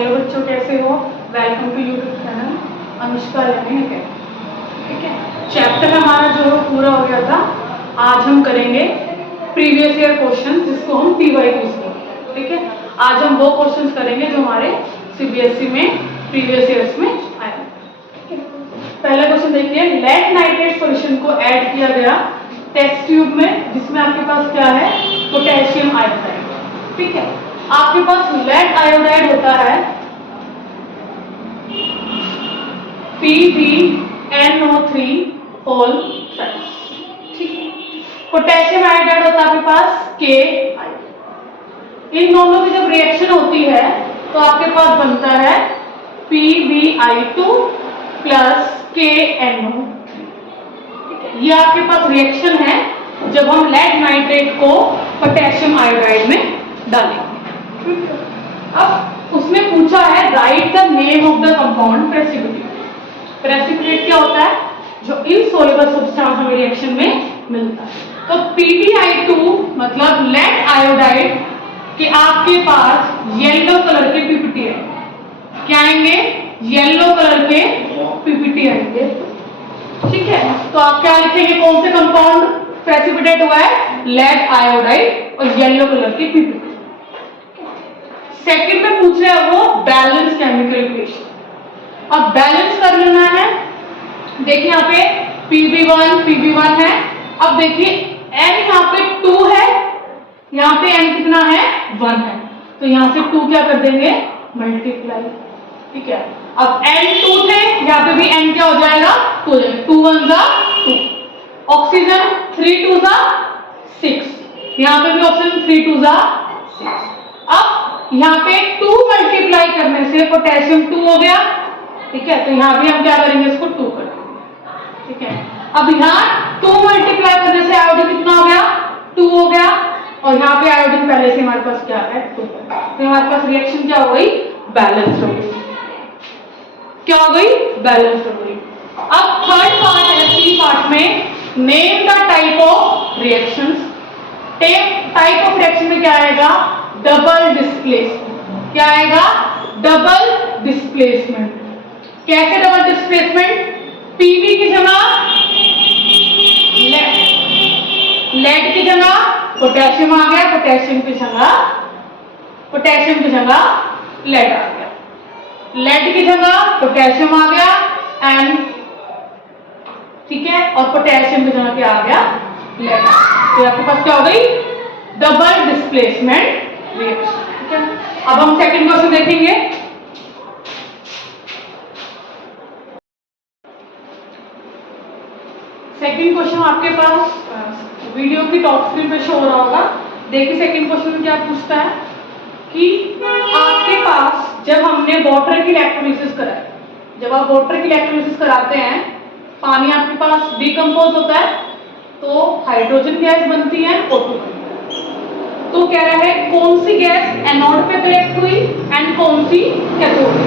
Hello बच्चों, कैसे हो? Welcome to YouTube channel Anushka learning academy. ठीक है, चैप्टर हमारा जो है पूरा हो गया था। आज हम करेंगे प्रीवियस ईयर क्वेश्चन, जिसको हम PYQs बोलते हैं। ठीक है, आज हम वो क्वेश्चंस करेंगे जो हमारे CBSE में प्रीवियस ईयर्स में आए। पहला क्वेश्चन देखिए, लेड नाइट्रेट सॉल्यूशन को ऐड किया गया टेस्ट ट्यूब में, जिसमें आपके पास क्या है? Potassium iodide. ठीक है, आपके पास लेड आयोडाइड होता है PbNO3 होल 5। ठीक है, पोटेशियम आयोडाइड होता है आपके पास K। इन दोनों की जब रिएक्शन होती है तो आपके पास बनता है PbI2 प्लस KNO। ये आपके पास रिएक्शन है जब हम लेड नाइट्रेट को पोटेशियम आयोडाइड में डालेंगे। अब उसमें पूछा है write the name of the compound precipitate. Precipitate क्या होता है? जो इनसॉल्युबल सब्सटेंस में रिएक्शन में मिलता है। तो PbI2 मतलब लेड आयोडाइड के आपके पास येलो कलर के पीपीटी है। क्या आएंगे? येलो कलर के पीपीटी आएंगे। ठीक है, तो आप क्या लिखेंगे? कौन से कंपाउंड प्रेसिपिटेट हुआ है? लेड आयोडाइड और येलो कलर के पीपीटी। सेकंड में पूछ रहे हैं वो बैलेंस केमिकल इक्वेशन। अब बैलेंस कर लेना है। देखिए यहाँ पे Pb1 है। अब देखिए N यहाँ पे 2 है, यहाँ पे N कितना है? 1 है। तो यहाँ से 2 क्या कर देंगे? मल्टीप्लाई। ठीक है, अब N 2 थे, यहाँ पे भी N क्या हो जाएगा? 2 हो जाएगा। 2 1 जा 2। ऑक्सीजन 3 2 जा 6, यहाँ पे भी ऑक्सीजन 3 2 जा 6। अब यहाँ पे 2 मल्टीप्लाई करने से पोटेशियम 2 हो गया। ठीक है, तो यहाँ भी हम क्या करेंगे? इसको 2 कर देंगे। ठीक है, अब यहाँ 2 मल्टीप्लाई करने से आयोडीन कितना हो गया? 2 हो गया। और यहाँ पे आयोडीन पहले से हमारे पास क्या है? 2। तो हमारे पास रिएक्शन क्या हो गई? बैलेंस हो गई। क्या हो गई? बैलेंस हो गई। अब थर्ड पार्ट है, C पार्ट में, name the type of reactions. Type of reaction में क्या आएगा? Double displacement. क्या आएगा? Double displacement. कैसे डबल डिस्प्लेसमेंट? Pb की जगह लेड की जगह पोटेशियम आ गया, पोटेशियम की जगह लेड आ गया, लेड की जगह पोटेशियम आ गया एंड, ठीक है, और पोटेशियम की जगह क्या आ गया? लेड। तो आपके पास क्या हो गई? Double displacement reaction. ठीक है, अब हम सेकंड क्वेश्चन देखेंगे। सेकंड क्वेश्चन आपके पास वीडियो की टॉप स्क्रीन पे शो हो रहा होगा। देखिए सेकंड क्वेश्चन में क्या पूछता है कि आपके पास जब हमने वाटर की इलेक्ट्रोलिसिस कराई, जब आप वाटर की इलेक्ट्रोलिसिस कराते हैं, पानी आपके पास डिकम्पोज होता है तो हाइड्रोजन गैस बनती है, O2 बनती है। तो कह रहा है कौन सी गैस एनोड पे कलेक्ट हुई एंड कौन सी कैथोड पे।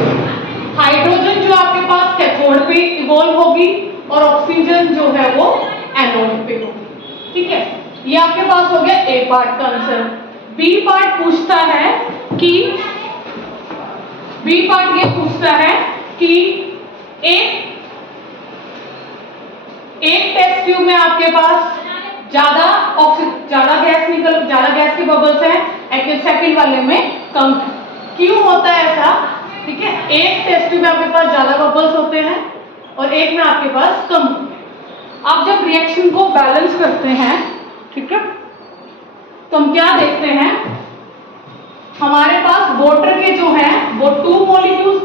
हाइड्रोजन जो आपके पास कैथोड पे इवॉल्व होगी और ऑक्सीजन जो है वो एनोड पे होगी। ठीक है, ये आपके पास हो गया A पार्ट का आंसर। B पार्ट पूछता है कि एक टेस्ट ट्यूब में आपके पास ज्यादा गैस के बबल्स हैं, सेकंड वाले में कम है। क्यों होता है ऐसा? ठीक है, एक टेस्ट ट्यूब में आपके पास ज्यादा बबल्स होते हैं और एक में आपके पास कम होते हैं। आप जब रिएक्शन को बैलेंस करते हैं, ठीक है, तो हम क्या देखते हैं? हमारे पास वाटर के जो हैं वो 2 मॉलिक्यूल्स,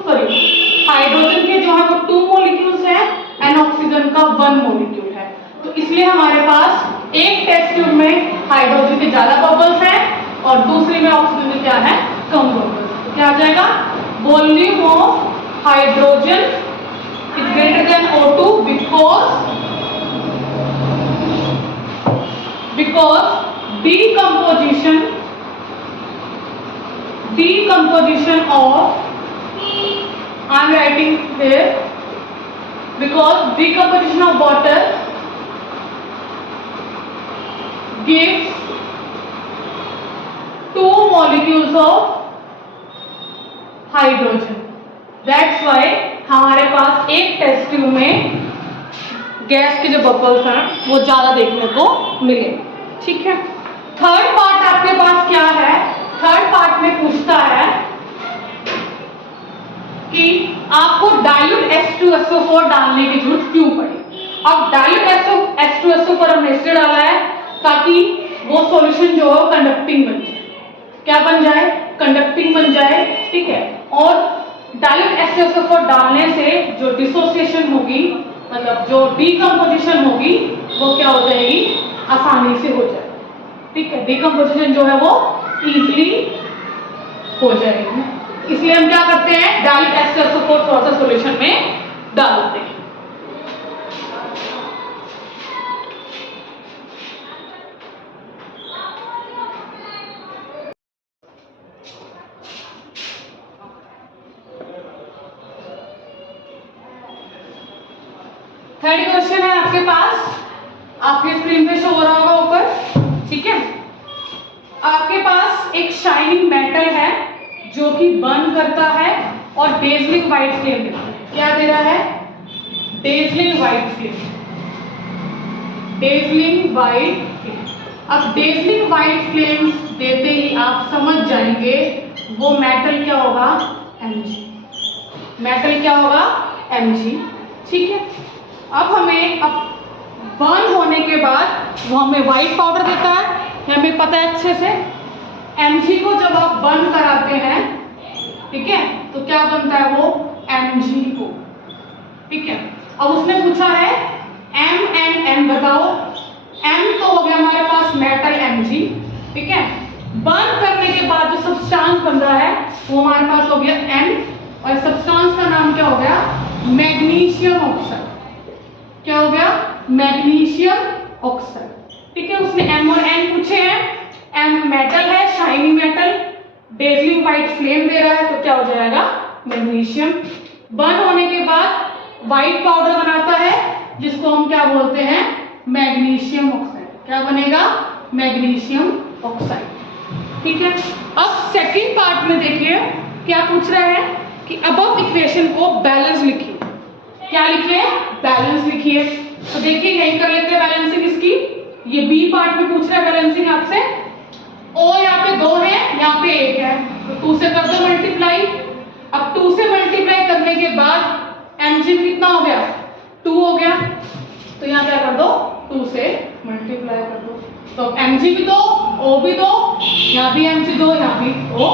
हाइड्रोजन के जो है वो 2 मॉलिक्यूल्स हैं एंड ऑक्सीजन का 1 मॉलिक्यूल है। तो इसलिए हमारे पास एक टेस्ट ट्यूब में हाइड्रोजन के ज्यादा बबल्स हैं और दूसरी में ऑक्सीजन के क्या है? कम बबल्स। तो क्या आ जाएगा? Volume of hydrogen is greater than O2 because decomposition of, I'm writing here, because decomposition of water gives 2 molecules of hydrogen. That's why हमारे पास एक टेस्ट ट्यूब में गैस के जो बबल्स हैं वो ज्यादा देखने को मिले। ठीक है, थर्ड पार्ट आपके पास क्या है? थर्ड पार्ट में पूछता है कि आपको डाइल्यूट H2SO4 डालने की जरूरत क्यों पड़ी। अब डाइल्यूट H2SO4 हमने इसलिए डाला है ताकि वो सॉल्यूशन जो है कंडक्टिंग बन जाए। क्या बन जाए? कंडक्टिंग बन जाए। ठीक है, और डाइल्यूट H2SO4 डालने से जो डिसोसिएशन होगी, मतलब जो डीकम्पोजिशन होगी, वो क्या हो जाएगी? आसानी से हो जाएगी। ठीक है, डीकम्पोजिशन जो है वो इजीली हो जाएगी। इसलिए हम क्या करते हैं? डाइल्यूट H2SO4 थोड़ा सा सॉल्यूशन में डालते हैं। थर्ड क्वेश्चन है आपके पास, आपके स्क्रीन पे शो हो रहा होगा ऊपर। ठीक है, आपके पास एक शाइनिंग मेटल है जो कि बर्न करता है और डेजलिंग व्हाइट फ्लेम देता है। क्या दे रहा है? Dazzling white flame. Dazzling white flame. अब डेजलिंग व्हाइट फ्लेम देते ही आप समझ जाएंगे वो मेटल क्या होगा? Mg। मेटल क्या होगा? Mg। ठीक है, अब हमें बर्न होने के बाद वो हमें व्हाइट पाउडर देता है, हमें पता है अच्छे से। Mg को जब आप बर्न कराते हैं, ठीक है, तो क्या बनता है? वो MgO। ठीक है, अब उसने पूछा है M and N बताओ। M तो हो गया हमारे पास मेटल Mg। ठीक है, बर्न करने के बाद जो सब्सटेंस बन रहा है वो हमारे पास हो गया N, और सब्सटेंस का नाम क्या हो गया? Magnesium oxide. क्या हो गया? Magnesium oxide. ठीक है, उसने M और N पूछे हैं। M मेटल है, shiny metal, dazzling white flame दे रहा है, तो क्या हो जाएगा? मैग्नीशियम। बर्न होने के बाद व्हाइट पाउडर बनाता है जिसको हम क्या बोलते हैं? Magnesium oxide. क्या बनेगा? Magnesium oxide. ठीक है, अब सेकंड पार्ट में देखिए क्या पूछ रहा है कि अबव इक्वेशन को बैलेंस लिखिए। क्या लिखिए? बैलेंस लिखिए। तो देखिए यही कर लेते हैं बैलेंसिंग इसकी। ये बी पार्ट में पूछ रहा है बैलेंसिंग आपसे। ओ यहाँ पे 2 है, यहाँ पे 1 है, तो 2 से कर दो मल्टीप्लाई। अब 2 से मल्टीप्लाई करने के बाद Mg कितना हो गया? 2 हो गया, तो यहाँ क्या कर दो? 2 से मल्टीप्लाई कर दो, तो Mg भी 2, O भी 2, यहाँ भी Mg 2, यहाँ भी O।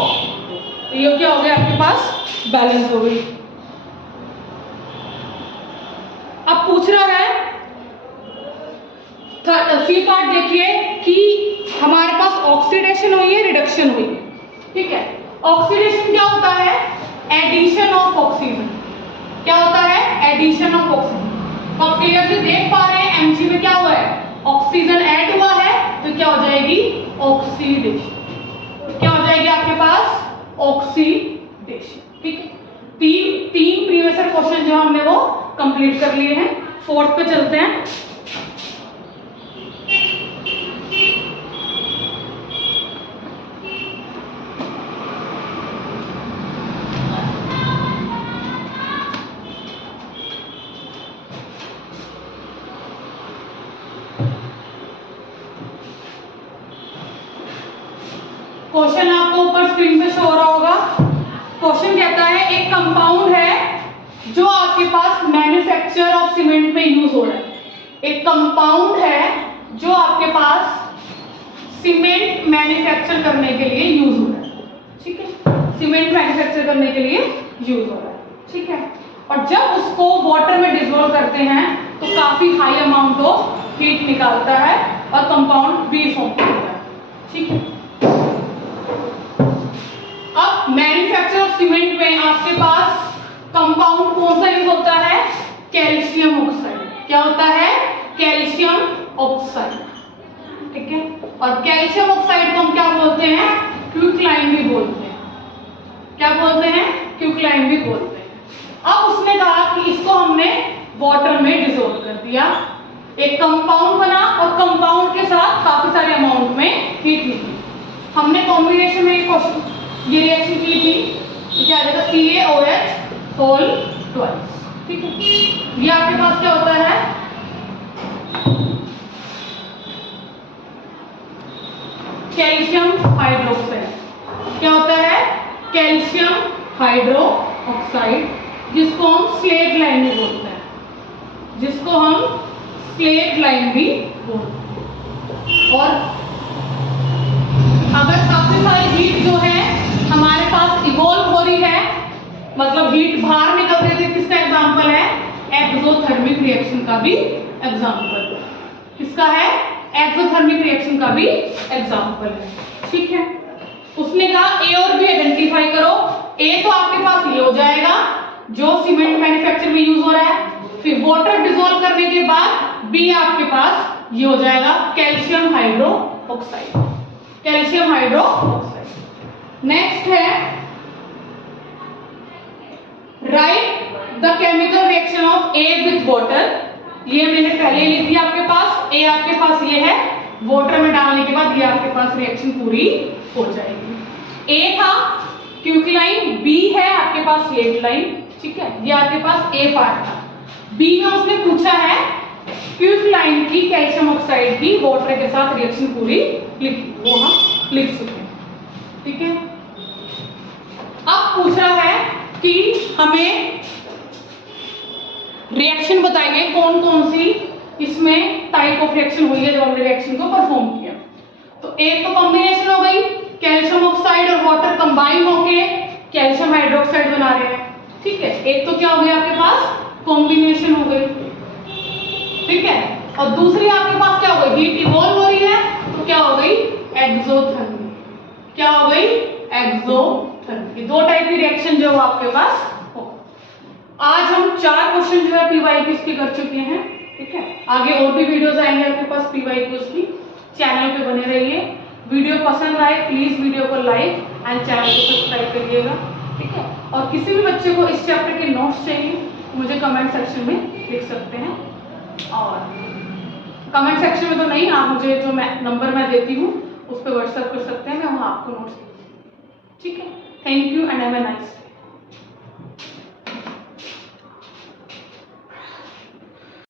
तो ये क्या हो गया आपके पास? बैलेंस हो गई। अब पूछ रहा है सी पार्ट देखिए कि हमारे पास ऑक्सीडेशन हुई है, रिडक्शन हुई है। ठीक है, ऑक्सीडेशन क्या होता है? Addition of oxygen. क्या होता है? Addition of oxygen. तो आप क्लियरली देख पा रहे हैं Mg में क्या हुआ है? ऑक्सीजन ऐड हुआ है, तो क्या हो जाएगी? ऑक्सीडेशन। क्या हो जाएगी आपके पास? ऑक्सीडेशन। ठीक है, तीन प्रीवियस क्वेश्चन जो हमने वो कंप्लीट कर लिए हैं। फोर्थ पे चलते हैं। क्वेश्चन आपको ऊपर स्क्रीन पे शो हो रहा होगा। क्वेश्चन कहता है एक कंपाउंड है जो आपके पास मैन्युफैक्चर ऑफ सीमेंट में यूज हो रहा है। एक कंपाउंड है जो आपके पास सीमेंट मैन्युफैक्चर करने के लिए यूज हो रहा है। ठीक है, सीमेंट मैन्युफैक्चर करने के लिए यूज हो रहा है। ठीक है, और जब उसको वाटर में डिसॉल्व करते हैं तो काफी हाई अमाउंट ऑफ हीट निकालता है और कंपाउंड बी फॉर्म करता है। ठीक है, अब मैन्युफैक्चर ऑफ सीमेंट में आपके पास कंपाउंड कौन सा यूज होता है? Calcium oxide. क्या होता है? Calcium oxide. ठीक है, और कैल्शियम ऑक्साइड को हम क्या बोलते हैं? क्विकलाइन भी बोलते हैं। क्या बोलते हैं? क्विकलाइन भी बोलते हैं। अब उसने कहा कि इसको हमने वाटर में डिसॉल्व कर दिया, एक कंपाउंड बना और कंपाउंड के साथ काफी सारे अमाउंट में हीट निकली। हमने कॉम्बिनेशन में ये रिएक्शन की थी। ये आ जाएगा CaOH होल ट्वाइस। ठीक है, ये आपके पास क्या होता है, कैल्शियम हाइड्रोक्साइड। क्या होता है, कैल्शियम हाइड्रोक्साइड, जिसको हम स्लेट लाइन भी बोलते हैं, जिसको हम स्लेट लाइन भी बोलते हैं। और अगर काफी सारी हीट जो है हमारे पास इवॉल्व हो रही है, मतलब हीट बाहर निकल रही है, किसका एग्जांपल है, एक्सोथर्मिक रिएक्शन का भी एग्जांपल। किसका है, एक्सोथर्मिक रिएक्शन का भी एग्जांपल है। ठीक है, उसने कहा ए और बी आइडेंटिफाई करो। ए तो आपके पास ये हो जाएगा जो सीमेंट मैन्युफैक्चर में यूज हो रहा है, फिर वाटर डिसॉल्व करने के बाद बी आपके पास ये हो जाएगा calcium hydroxide, calcium hydroxide. Next है write the chemical reaction of A with water. ये मैंने पहले लिख दिया आपके पास, ए आपके पास ये है, वाटर में डालने के बाद ये आपके पास रिएक्शन पूरी हो जाएगी। ए था क्विकलाइन, बी है आपके पास स्लेट लाइन। ठीक है, ये आपके पास ए पार्ट था। बी में उसने पूछा है क्विकलाइन की कैल्शियम ऑक्साइड की वाटर के साथ रिएक्शन पूरी लिखी, वो हम लिख चुके हैं। ठीक है, अब पूछ रहा है कि हमें रिएक्शन बताइए कौन कौन सी इसमें टाइप ऑफ रिएक्शन हुई है जो हमने रिएक्शन को परफॉर्म किया। तो एक तो कॉम्बिनेशन हो गई, कैल्शियम ऑक्साइड और वाटर कंबाइन होके कैल्शियम हाइड्रोक्साइड बना रहे हैं। ठीक है, एक तो क्या हो गया आपके पास, कॉम्बिनेशन हो गई। ठीक है, और दूसरी आपके पास क्या हो गई, हीट इवॉल्व हो रही है, तो क्या हो गई, एक्सोथर्मी। क्या हो गई, एक्सोथर्मी। दो टाइप की रिएक्शन जो आपके पास हो। आज हम 4 क्वेश्चन जो है पीवाईक्यूज की कर चुके हैं। ठीक है, आगे और भी वीडियोस आएंगे आपके पास पीवाईक्यूज की, चैनल पे बने रहिए। वीडियो पसंद आए प्लीज वीडियो को लाइक एंड चैनल को सब्सक्राइब करिएगा। ठीक है, और किसी भी बच्चे को इस चैप्टर के नोट्स चाहिए मुझे कमेंट सेक्शन में लिख सकते हैं, और कमेंट सेक्शन में तो नहीं, आप मुझे जो नंबर मैं देती हूँ उस पर व्हाट्सएप कर सकते हैं, मैं वहाँ आपको नोट्स। ठीक है, thank you and have a nice